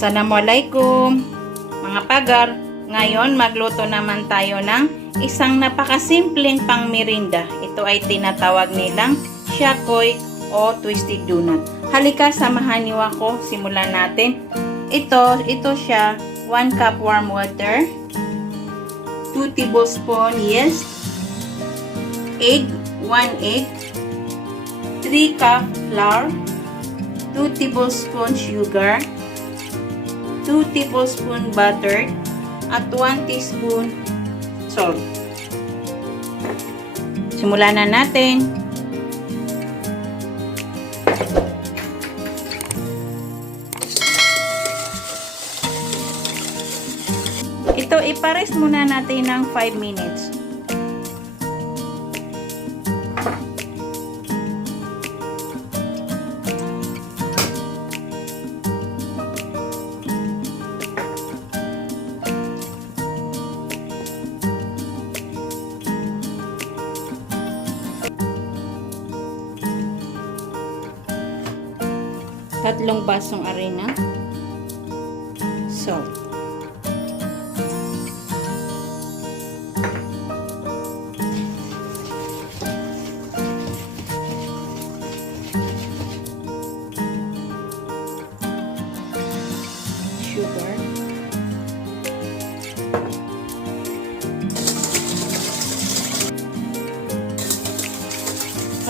Assalamualaikum mga pagar. Ngayon magluto naman tayo ng isang napakasimpleng pangmerinda. Ito ay tinatawag nilang Shakoy o twisted donut. Halika, samahan niyo ako. Simulan natin. Ito siya. 1 cup warm water, 2 tablespoon yeast, egg, 1 egg, 3 cup flour, 2 tablespoon sugar, 2 tablespoon butter, at 1 teaspoon salt. Simulan na natin. Ito, ipares muna natin ng 5 minutes. Tatlong basong arena, salt. Sugar.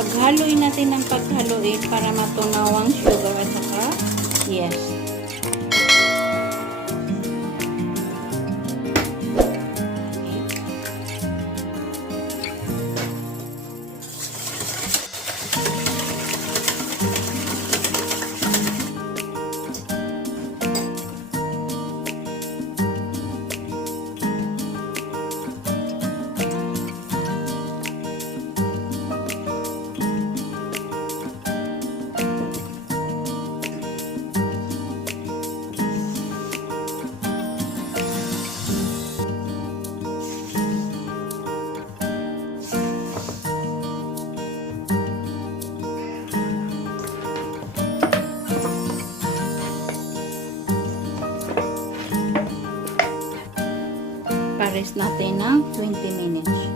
Paghaluin natin ng paghaluin para matunaw ang sugar at saka yeast. Pares natin ng 20 minutes.